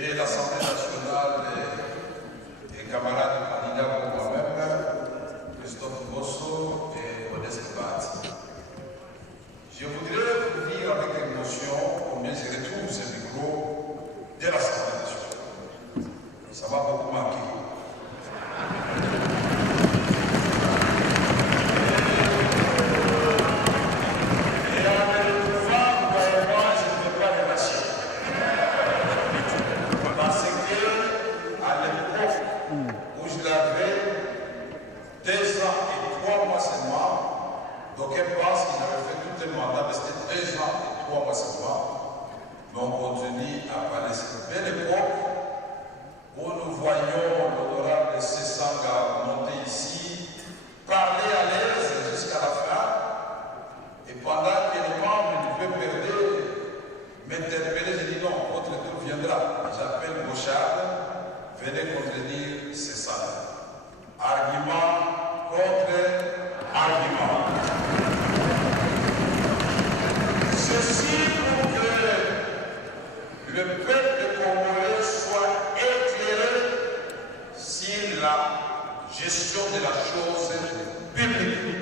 de l'Assemblée nationale et camarades candidats pour moi-même, Christophe Bosso et Modeste Bati. Je voudrais vous dire avec émotion combien je retrouve ce micro de l'Assemblée nationale. Ça m'a beaucoup manqué. Venez contredire ces salaires. Argument contre argument. Ceci pour que le peuple congolais soit éclairé sur la gestion de la chose publique.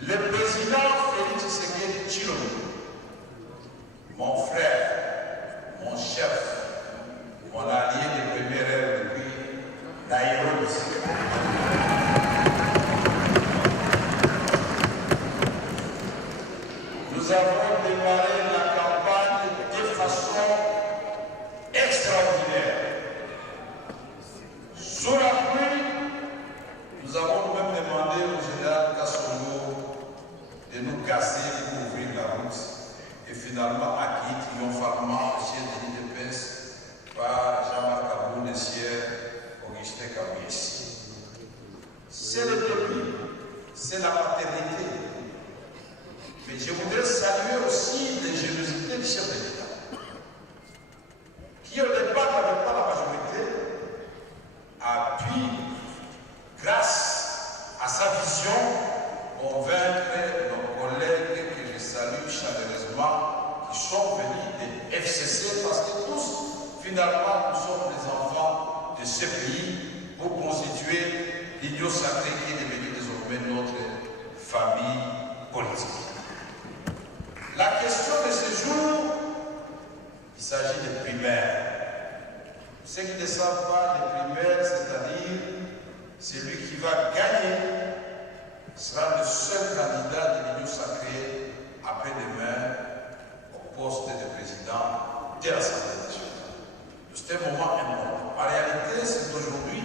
Le président Félix Tshisekedi Tshilombo, mon frère, mon chef, mon allié de première heure depuis Nairobi. Nous avons démarré la campagne de façon extraordinaire. Sous la pluie, nous avons même demandé au général Kassongo de nous casser pour ouvrir la route. Et finalement, acquis triomphalement au chef de l'IDPS par Jean-Marc Aboun et Sieur Augustin Kabouyesi. C'est le début, c'est la paternité. Mais je voudrais saluer aussi l'ingéniosité du chef de l'État, qui au départ n'avait pas la majorité, a pu, grâce à sa vision, convaincre nos collègues que je salue chaleureusement, qui sont venus de FCC, parce que tous, finalement, nous sommes les enfants de ce pays pour constituer l'union sacrée qui est devenue désormais notre famille politique. La question de ce jour, il s'agit des primaires. Ceux qui ne savent pas les primaires, c'est-à-dire celui qui va gagner sera le seul candidat de l'union sacrée après-demain au poste de président de l'Assemblée nationale. C'est un moment important. En réalité, c'est aujourd'hui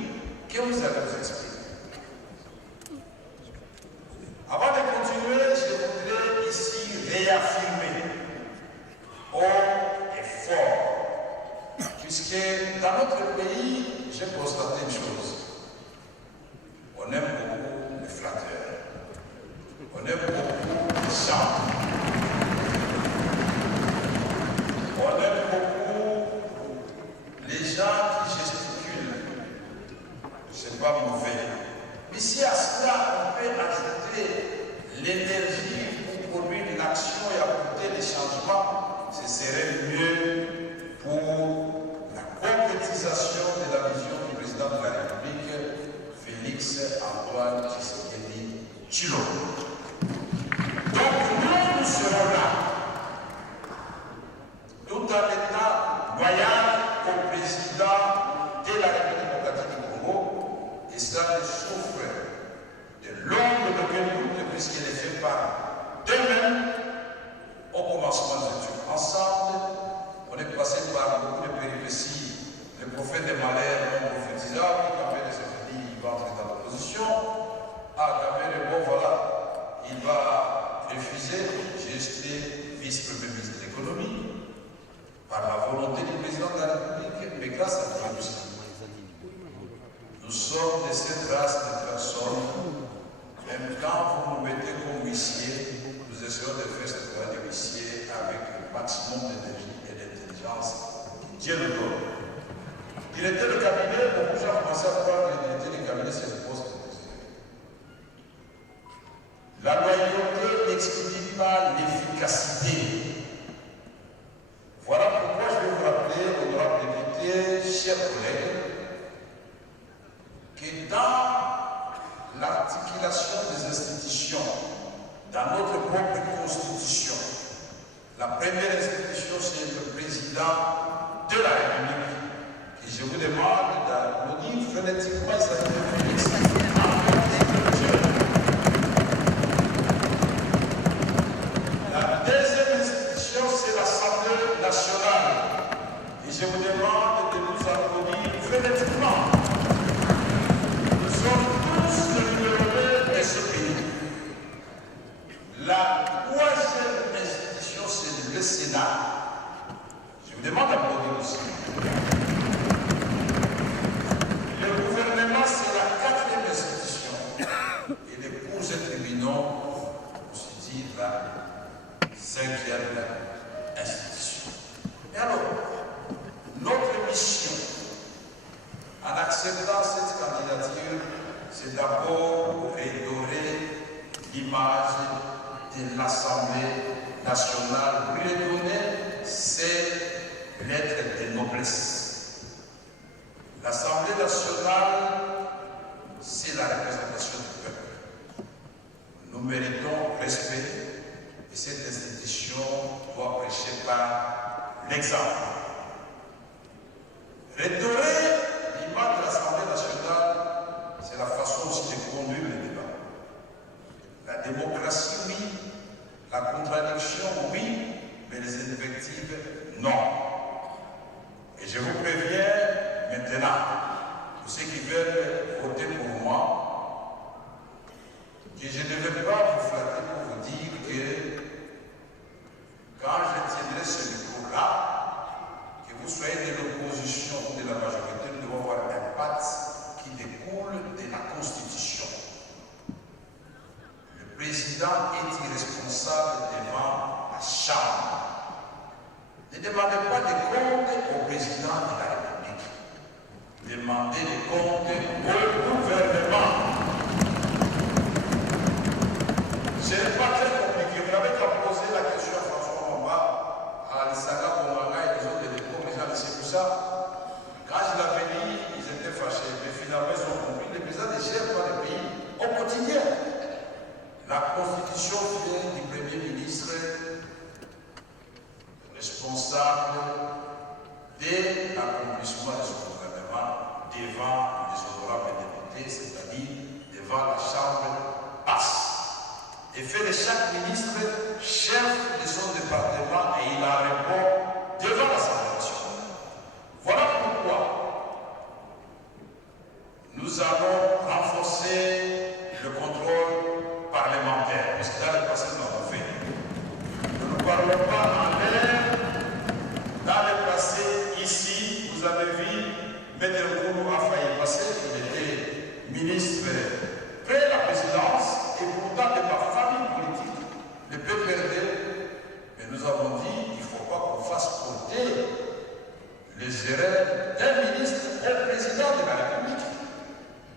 que vous allez vous exprimer. Avant de continuer, je voudrais ici réaffirmer haut et fort, puisque dans notre pays, j'ai constaté une chose. On aime beaucoup les flatteurs. On aime beaucoup les chants. On aime beaucoup les gens qui gesticulent. C'est pas mauvais. Mais si à cela on peut ajouter l'énergie pour produire une action et apporter des changements, ce serait mieux pour la concrétisation de la vision du président de la République, Félix Antoine Tshisekedi Tshilombo. Donc nous serons là, tout en étant loyal au président de la République démocratique du Congo, et cela ne souffre de l'ombre d'aucun doute, puisqu'il est fait par d'eux-mêmes au commencement des études. Ensemble, on est passé par beaucoup de péripéties. Le prophète des malheurs ont prophétisé, quand même se dit, il va entrer dans l'opposition. Quand même, bon voilà, il va refuser. J'ai été vice-premier ministre de l'économie par la volonté du président de la République, mais grâce à Dieu aussi. Nous sommes de cette race de personnes, même quand vous nous mettez comme huissier, nous essayons de faire ce travail de huissier avec le maximum d'énergie et d'intelligence que Dieu nous donne. Il était le cabinet, beaucoup de gens commençaient à croire qu'il était le cabinet, c'est le poste de président. La loyauté n'exclut pas l'efficacité. Voilà pourquoi je vais vous rappeler, honorable député, chers collègues, que dans l'articulation des institutions, dans notre propre constitution, la première institution, c'est le président de la République. Et je vous demande d'applaudir frénétiquement La deuxième institution, c'est l'Assemblée nationale. Et je vous demande de nous applaudir frénétiquement. Nous sommes tous le numéro 2 de ce pays. La troisième institution, c'est le Sénat. Je vous demande d'applaudir aussi. Le gouvernement, c'est la quatrième institution. Et les cours et tribunaux constituent la cinquième institution. Et alors, notre mission, en acceptant cette candidature, c'est d'abord redorer l'image de l'Assemblée nationale, pour lui donner ses lettres de noblesse. L'Assemblée nationale, c'est la représentation du peuple. Nous méritons respect et cette institution doit prêcher par l'exemple. Redorer l'image de l'Assemblée nationale, c'est la façon aussi de conduire le débat. La démocratie, oui. La contradiction, oui. Mais les invectives, non. Et je vous préviens maintenant, tous ceux qui veulent voter pour moi, que je ne vais pas vous flatter pour vous dire que quand je tiendrai ce micro-là, que vous soyez de l'opposition ou de la majorité, nous devons avoir un pacte qui découle de la Constitution. Le président est irresponsable devant la Chambre. Ne demandez pas des comptes au président de la République. Demandez des comptes au gouvernement. Ce n'est pas très compliqué. Vous n'avez qu'à poser la question à François Mamba, à Alisaka Bomanga et les autres dépôts, les gens de Sekoussa. Quand je l'avais dit, ils étaient fâchés. Mais finalement, ils ont compris. Le président ne gère pas le pays au quotidien. La Constitution vient du Premier ministre responsable de l'accomplissement de son gouvernement devant les honorables députés, c'est-à-dire devant la Chambre basse. Et fait de chaque ministre chef de son département et il en répond devant l'Assemblée nationale. Voilà pourquoi nous allons renforcer le contrôle parlementaire, puisque dans le passé nous l'avons fait. Nous ne parlons pas en l'air. Dans le passé, ici, vous avez vu, Maître Koulou a failli passer, il était ministre près de la présidence, et pourtant de ma famille politique, le PPRD, mais nous avons dit, il ne faut pas qu'on fasse porter les erreurs d'un ministre au président de la République.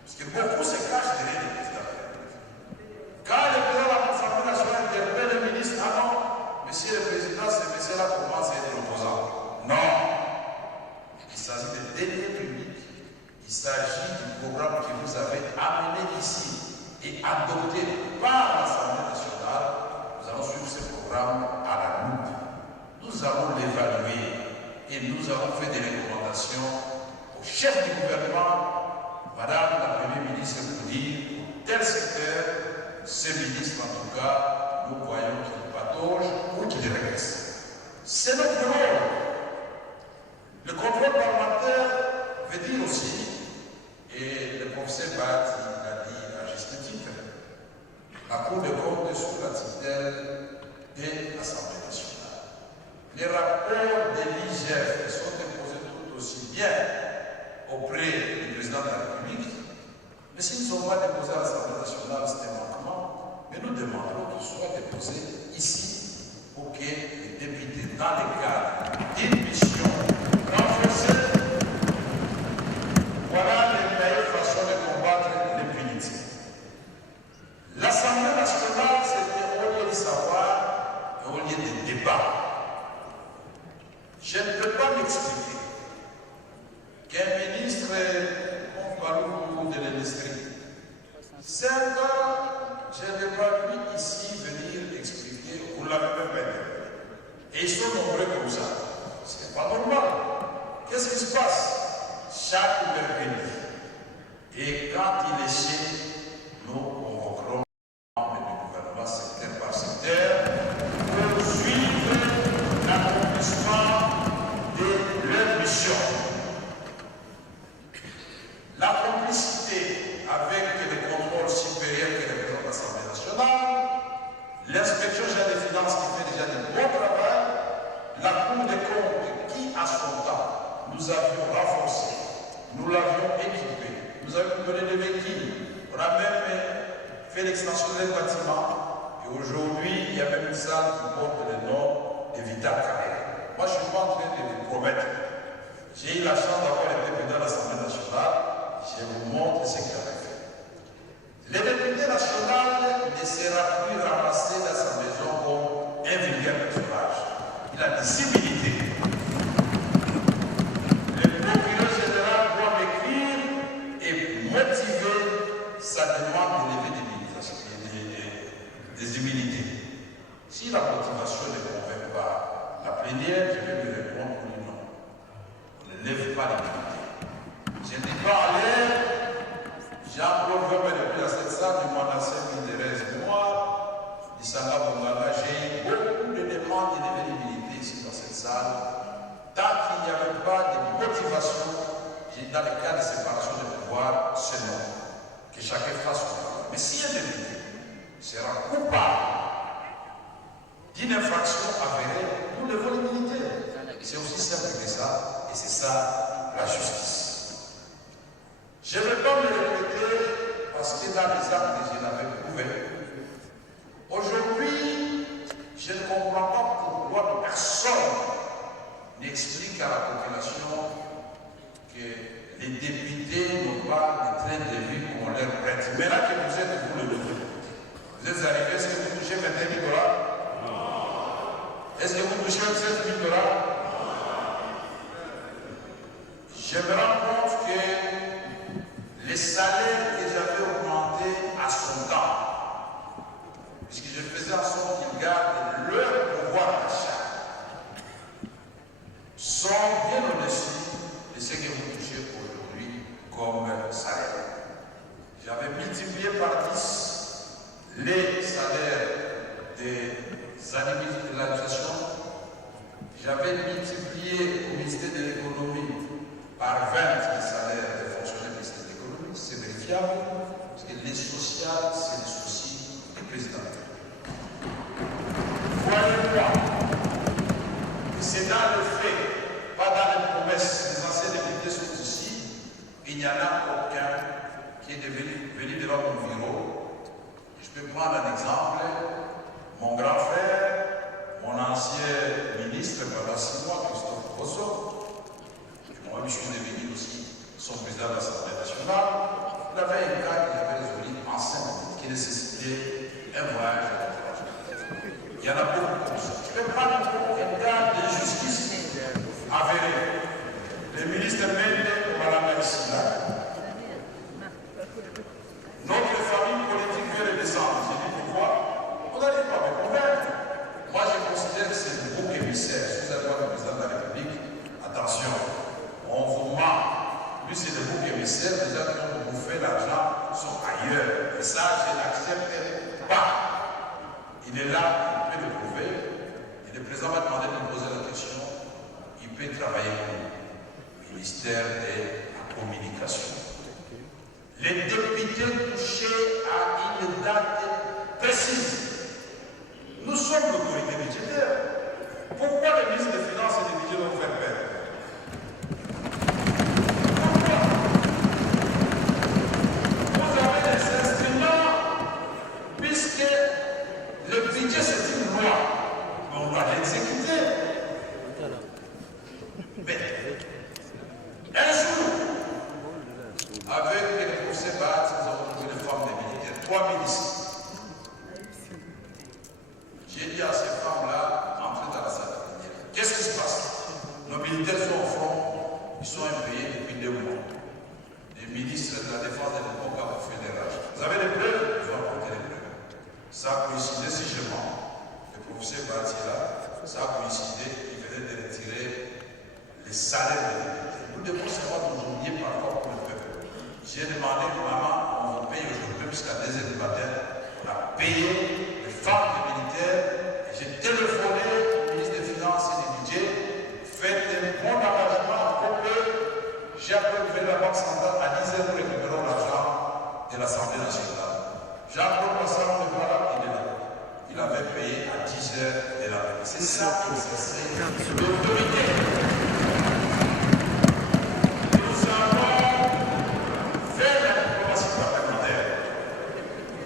Parce que beaucoup se cachent derrière le président de la République. Quand le président de l'Assemblée nationale interpelle le ministre, ah non, monsieur le président, ce monsieur-là commence à être opposant. Non. Il s'agit de deniers publics. Il s'agit du programme que vous avez amené ici et adopté par l'Assemblée nationale. Nous allons suivre ce programme à la loupe. Nous allons l'évaluer et nous avons fait des recommandations au chef du gouvernement, Madame la Première ministre, pour dire pour tel secteur, ce ministre en tout cas, nous voyons qu'il patauge ou qu'il régresse. C'est notre rôle. Le contrôle parlementaire veut dire aussi, et le professeur Bat l'a dit à juste titre, la Cour des comptes est sous la tutelle de l'Assemblée nationale. Les rapports de l'IGF sont déposés tout aussi bien auprès du président de la République, mais s'ils ne sont pas déposés à l'Assemblée nationale, c'est un manquement. Mais nous demandons qu'ils soient déposés ici pour que les députés, dans le cadre d'une mission renforcée, voilà les meilleures façons de combattre l'impunité. L'Assemblée nationale, c'était au lieu de savoir et au lieu de débat. Je ne peux pas m'expliquer qu'un 5 ans, je n'ai pas pu ici venir expliquer, vous l'avez même pas interpellé. Et ils sont nombreux comme ça. C'est pas normal. Qu'est-ce qui se passe? Chaque mercredi. Et quand il est chez nous, convoquerons les membres du gouvernement secteur par secteur pour suivre l'accomplissement de leur mission. La complicité avec les contrôles supérieurs qui représentent l'Assemblée nationale, l'inspection générale des finances qui fait déjà du bon travail, la Cour des comptes qui, à son temps, nous avions renforcé, nous l'avions équipé, nous avions donné des véhicules, on a même fait l'extension des bâtiments, et aujourd'hui, il y a même une salle qui porte le nom de Vital Carrère. Moi, je ne suis pas en train de vous promettre. J'ai eu la chance d'avoir été président de l'Assemblée nationale. Je vous montre ce qu'il avait fait. Le député national ne sera plus ramassé dans sa maison comme un vulgaire personnage. Il a discipliné. Le procureur général doit m'écrire et motiver sa demande d'élever des immunités. Si la motivation ne convainc pas la plénière, je vais lui répondre oui, non. On ne lève pas l'immunité. Je ne dis pas à l'air, Jean-Claude Verbe depuis à cette salle, du mandat de Thérèse Mémoire, du Sanga Bongala, j'ai eu beaucoup de demandes d'élever l'immunité ici dans cette salle. Tant qu'il n'y avait pas de motivation, dans le cas de séparation de pouvoir, c'est non. Que chacun fasse son travail. Mais si un député sera coupable d'une infraction avérée, nous levons l'immunité. C'est aussi simple que ça, et c'est ça la justice. Je ne vais pas me répéter parce que dans les actes que je l'avais prouvé, aujourd'hui, je ne comprends pas pourquoi personne n'explique à la population que les députés n'ont pas de train de vie qu'on leur prête. Mais là que vous êtes, vous le devez. Vous êtes arrivés, est-ce que vous touchez 21 000 $? Est-ce que vous touchez 7 000 $? Je me rends compte que les salaires que j'avais augmentés à son temps, puisque je faisais en sorte qu'ils gardent leur pouvoir d'achat, sont bien au-dessus de ce que vous touchez aujourd'hui comme salaire. J'avais multiplié par 10 les salaires des animaux de l'administration. J'avais multiplié au ministère de l'économie par 20 les salaires des fonctionnaires du ministère de l'économie. C'est vérifiable, parce que les sociales, c'est le souci du président. Voyez-moi, c'est dans le fait, pas dans les promesses. Les anciens députés sont ici, il n'y en a aucun qui est venu devant mon bureau. Je peux prendre un exemple. Mon grand frère, mon ancien ministre pendant 6 mois, Christophe Bosso, moi je suis devenu aussi son président de l'Assemblée nationale, il avait un cas qu'il avait résolu ensemble, qui nécessitait un voyage à l'étranger. Il y en a beaucoup comme ça. Je peux prendre un cas d'injustice avéré. Le ministre Mende Malama ici là. Notre famille politique vient de descendre. J'ai dit pourquoi? Vous n'allez pas me convaincre. Moi, je considère que c'est le bouc émissaire. Si vous allez voir le président de la République, attention, on vous ment. Lui, c'est le bouc émissaire. Les gens qui ont bouffé l'argent sont ailleurs. Et ça, je n'accepte pas. Il est là, il peut le prouver. Et le président va demander de lui poser la question. Il peut travailler pour le ministère de la Communication. Les députés touchés à une date précise. Nous sommes l'autorité budgétaire. Pourquoi les ministres des Finances et des budgets vont faire perdre? Pourquoi? Vous avez des instruments, puisque le budget c'est une loi, mais on doit l'exécuter. Mais un jour, avec le procès BAT, nous avons trouvé une forme de militaires, 3 ministres. J'ai dit à ces femmes-là, entrez dans la salle de plénière. Qu'est-ce qui se passe? Nos militaires sont au front, ils sont impayés depuis 2 mois. Les ministres de la Défense de l'époque ont fait des rages. Vous avez des salaire de député. Nous devons savoir nous oublier parfois pour le peuple. J'ai demandé que maman, on paye aujourd'hui jusqu'à 2h du matin. On a payé les femmes des militaires. Et j'ai téléphoné au ministre des Finances et du Budget. Faites un bon engagement pour que j'ai appelé la Banque centrale à 10h pour récupérer l'argent de l'Assemblée nationale. Jean-Claude Massard, voilà, il est là. Il avait payé à 10h de la nuit. C'est ça qui c'est l'autorité. Nous avons fait la diplomatie parlementaire.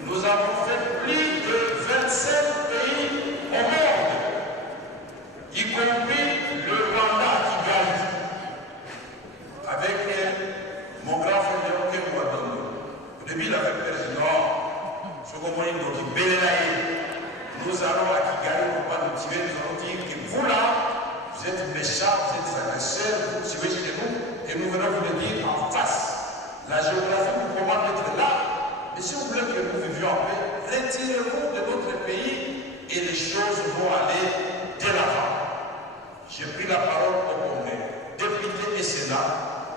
Nous avons fait plus de 27 pays au monde, y compris le Rwanda qui gagne. Avec mon grand frère Léon Kemouadon. Au début, il avait peur du Nord. Je comprends donc nous allons à Kigali, on va nous tirer, nous allons dire que vous là, vous êtes méchants, vous êtes agresseurs, vous tirez chez nous, et nous venons vous le dire en face. La géographie vous commande d'être là, mais si vous voulez que nous vivions en paix, retirez-vous de notre pays et les choses vont aller de l'avant. J'ai pris la parole au Congrès. Députés et Sénat,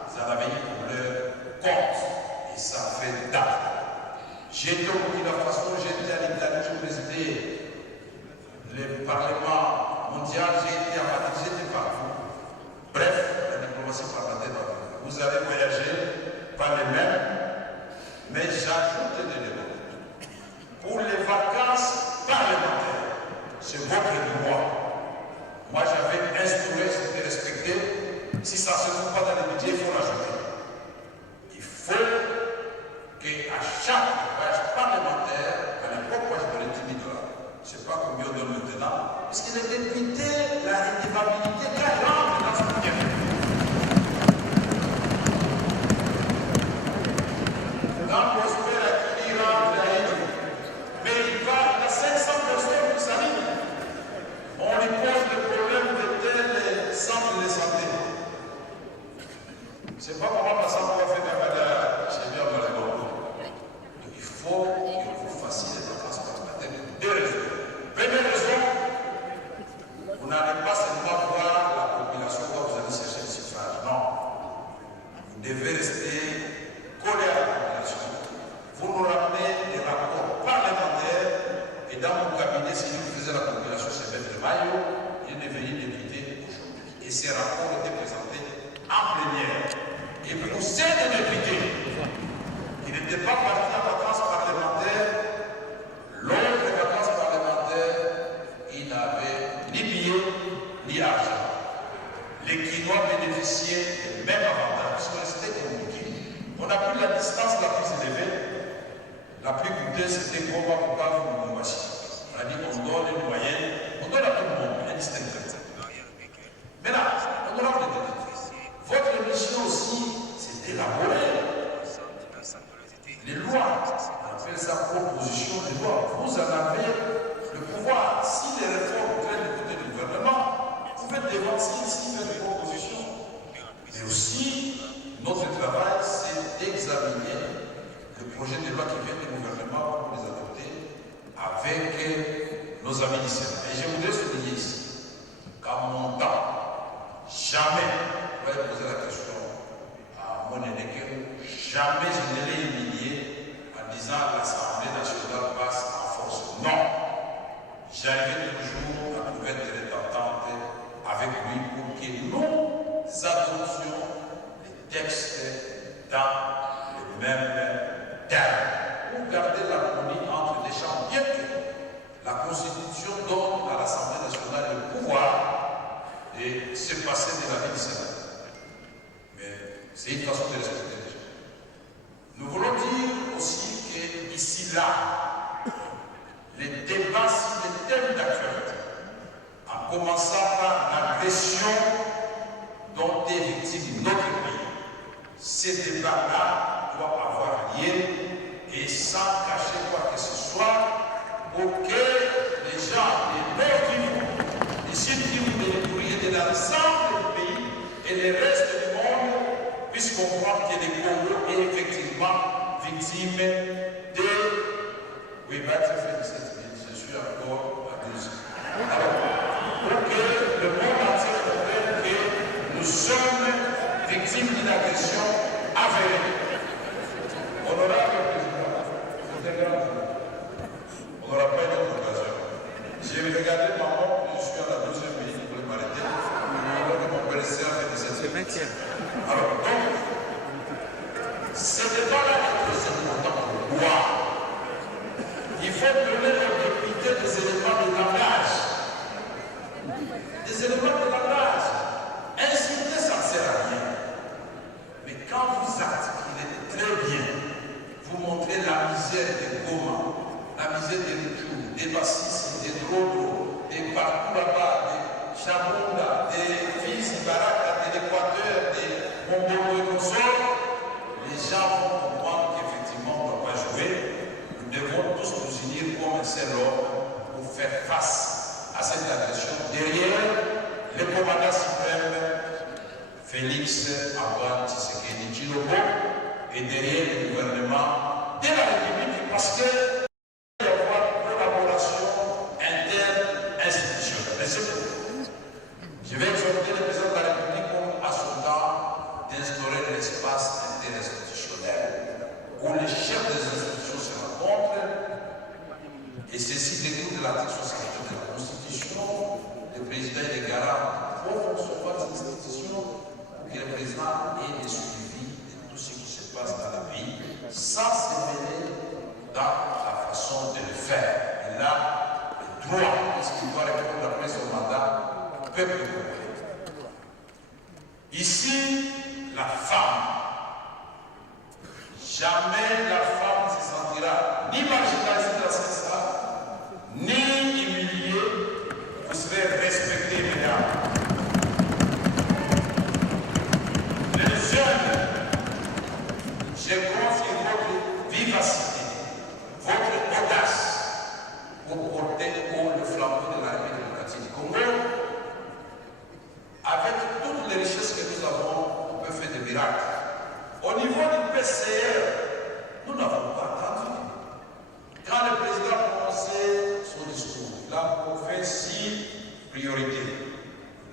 vous en avez eu pour leur compte, et ça fait date. J'ai été au Burkina Faso, j'ai été à l'Italie, j'ai présidé le Parlement mondial, j'ai été à Madrid, j'étais partout. Bref, la diplomatie parlementaire va venir. Vous allez voyager, pas les mêmes, mais j'ajoute des éléments. Pour les vacances parlementaires, c'est votre droit. Moi, j'avais instauré, c'était respecté. Si ça ne se trouve pas dans les budgets, il faut l'ajouter. Il faut qu'à chaque voyage parlementaire, à l'époque, moi, je donnais 10 000 $. Je ne sais pas combien on donne maintenant. Parce que les députés, la redevabilité, quand rentre dans ce budget. Quand Prosper a qui rentre, mais il va à 500 personnes qui s'animent. On lui pose le problème de tel centre de santé. Je ne sais pas comment la santé va faire Canada chez bien dans la Congo. Donc il faut que vous fassiez les vacances parlementaires pour deux raisons. Première raison, vous n'allez pas seulement voir la population quand vous allez chercher le suffrage. Non. Vous devez rester collé à la population. Vous nous ramenez des rapports parlementaires et dans mon cabinet, si vous faisiez la population chez Maître Maillot, il est devenu député aujourd'hui. Et ces rapports étaient présentés en plénière. Et puis au sein des députés, qui n'étaient pas partis en vacances parlementaires, lors des vacances parlementaires, ils n'avaient ni billets ni argent. Les Quinois bénéficiaient des mêmes avantages, parce que c'était compliqué. On a pris la distance la plus élevée, la plus coûteuse, c'était Goma Bukavu ou Lubumbashi. On a dit qu'on donne une moyenne, on donne à tout le monde, indistinctement. Maintenant, on aura les députés. Votre mission aussi, c'est d'élaborer les lois. On appelle ça proposition de loi. Vous en avez le pouvoir. Si les réformes traînent du côté du gouvernement, vous faites des votes ici, faire des propositions. Mais aussi, notre travail, c'est d'examiner le projet de loi qui vient du gouvernement pour les adopter avec nos amis du Sénat. Et je voudrais souligner ici qu'à mon temps, jamais, vous allez poser la question à mon aîné, jamais je ne l'ai humilié en disant l'Assemblée nationale passe en force. Non. J'arrivais toujours à trouver un terrain d'entente avec lui pour que nous adoptions les textes dans les mêmes termes. Pour garder l'harmonie entre les chambres, bien que la Constitution donne à l'Assemblée nationale le pouvoir de se passer de la vie du Sénat. Mais c'est une façon de respecter les gens. Nous voulons dire aussi qu'ici, là, les débats sur les thèmes d'actualité, en commençant par l'agression dont est victime notre pays, ces débats-là doivent avoir lieu et sans cacher quoi que ce soit pour que les gens, les Nord Kivu, les Sud Kivu, de l'Ituri et de l'ensemble du pays et le reste du monde puissent comprendre que le Congo est effectivement victime de... Oui, bah, ça fait 17 minutes, je suis encore à 12. Alors, pour que le monde entier comprenne que nous sommes victime d'une agression avérée. Honorable Président, c'est un grand jour. On n'aura pas une autre occasion. J'ai regardé ma montre, je suis à la 12e minute pour m'arrêter. Alors que mon père fait 17e. Alors donc, ce débat-là est très important pour moi. Il faut donner aux députés des éléments de langage. Des éléments de langage. Insulter, ça ne sert à rien. Mais quand vous articulez très bien, vous montrez la misère des Goma, la misère des Rutshuru, des Bassissi, des Drodo, des partout là-bas, des Chabunda, des fils Baraka, de l'Équateur, des Mongolo et consorts, les gens vont comprendre qu'effectivement on ne doit pas jouer. Nous devons tous nous unir comme un seul homme pour faire face à cette agression derrière le commandant suprême Félix Antoine Tshisekedi Tshilombo et derrière le gouvernement de la République parce qu'il doit y avoir une collaboration interne institutionnelle. Je vais exhorter le président de la République comme à son temps d'instaurer l'espace interinstitutionnel où les chefs des institutions se rencontrent et ceci découle de l'article 68 de la Constitution. Le président et les garants pour recevoir ces institutions pour que le président ait le suivi de tout ce qui se passe dans le pays sans se mêler dans la façon de le faire. Il a le droit, puisqu'il doit répondre après son mandat au peuple congolais. Ici, la femme. Jamais la femme ne se sentira ni marginalisée dans ce stade, ni humiliée. Vous serez respectés, mesdames. Les jeunes, je confie votre vivacité, votre audace pour porter haut le flambeau de la République démocratique du Congo. Avec toutes les richesses que nous avons, on peut faire des miracles. Au niveau du PCR, nous n'avons pas attendu. Quand le président a commencé son discours, il a fait 6 priorités.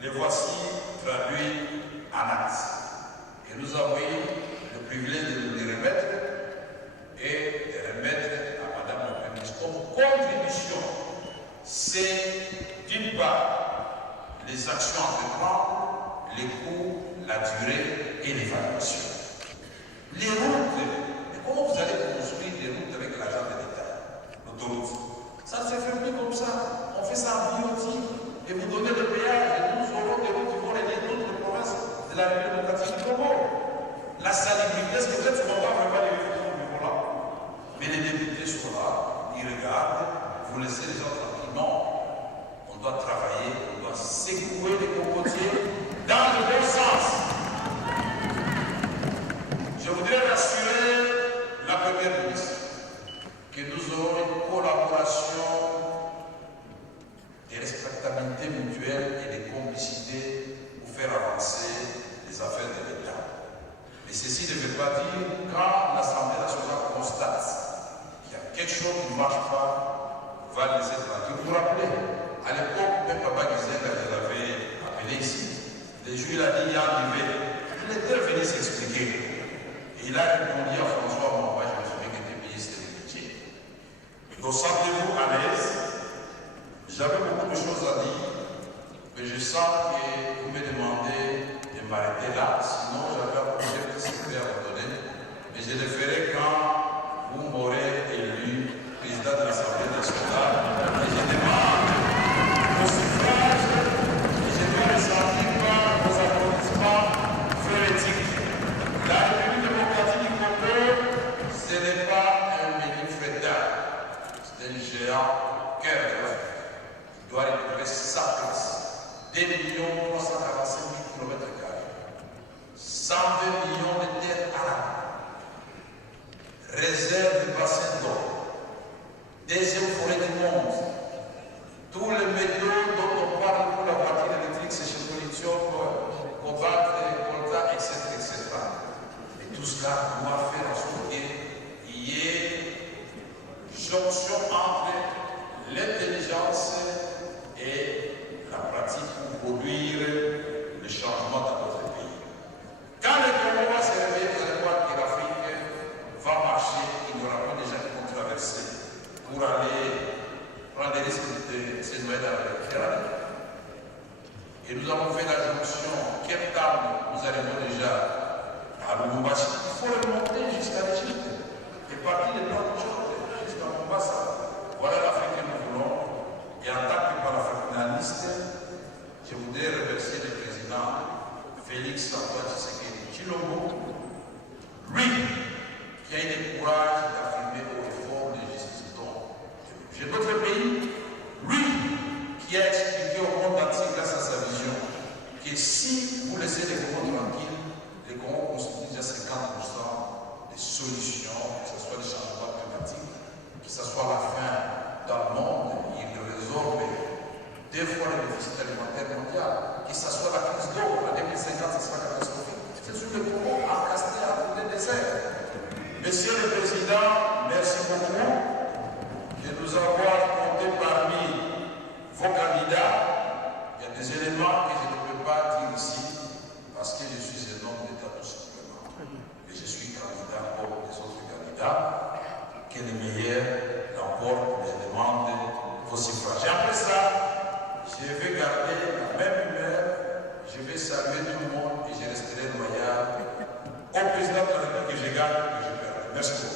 Les voici traduits en actes. Et nous avons eu le privilège de les remettre et de remettre à Madame la Ministre comme contribution. C'est d'une part les actions à entreprendre, les coûts, la durée et l'évaluation. Les routes, mais comment vous allez construire des routes avec l'argent de l'État? L'autoroute. Ça ne se fait plus comme ça. On fait ça en biotique et vous donnez le péage et nous aurons des routes qui vont relier d'autres provinces de la République démocratique du Congo. La salubrité, est-ce que peut-être qu'on va vraiment les réflexions au niveau là? Mais les députés sont là, ils regardent, vous laissez les gens tranquilles. Non, on doit travailler, on doit secouer les cocotiers dans le bon sens. Je voudrais rassurer la Première ministre que nous aurons une collaboration de respectabilité mutuelle et de complicité pour faire avancer les affaires de l'État. Mais ceci ne veut pas dire quand l'Assemblée nationale constate qu'il y a quelque chose qui ne marche pas, on va laisser tranquille. Vous vous rappelez, à l'époque, même Papa Gizenga, je l'avais appelé ici, les jours il a dit il y a un niveau. Il était venu s'expliquer. Et il a répondu à François Mamba, je me souviens que était ministre de budget. Donc sentez-vous à l'aise. J'avais beaucoup de choses à dire, mais je sens que vous me demandez de m'arrêter là, sinon j'avais un projet de secret à vous donner, mais je le ferai quand vous m'aurez élu président de l'Assemblée nationale. Et je demande vos suffrages, et je dois ressentir par vos applaudissements frénétiques. La République démocratique du Congo, ce n'est pas un menu frétard, c'est un géant cœur. Il doit récupérer sa place. 2 345 000 km². 120 millions de terres arables. Réserve de bassins d'eau. Deuxième forêt du monde. Tous les métaux dont on parle pour la voiture électrique, c'est chez Lithium, cobalt, coltan, etc., etc. Et tout cela doit faire en sorte qu'il y ait jonction entre l'intelligence et la pratique pour produire le changement dans notre pays. Quand Chilombo, lui qui a eu le courage d'affirmer aux réformes de justice dont j'ai d'autres pays, lui qui a expliqué au monde entier grâce à sa vision que si vous laissez les Congos tranquilles, les Congos constituent déjà 50% des solutions, que ce soit les changements climatiques, que ce soit la faim dans le monde, il résorbe 2 fois le déficit alimentaire mondial, que ce soit la crise d'eau, en 2050, ce sera catastrophique. C'est sur le Congo encasté à côté des désert. Monsieur le Président, merci beaucoup de nous avoir compté parmi vos candidats. Il y a des éléments que je ne peux pas dire ici parce que je suis un homme d'État tout simplement. Et je suis candidat comme les autres candidats. Que les meilleurs l'emportent, mais je demande vos suffrages. Et après ça, je vais garder la même humeur, je vais saluer tout le monde et je resterai loyal au président de la République que je gagne et que je perds. Merci beaucoup.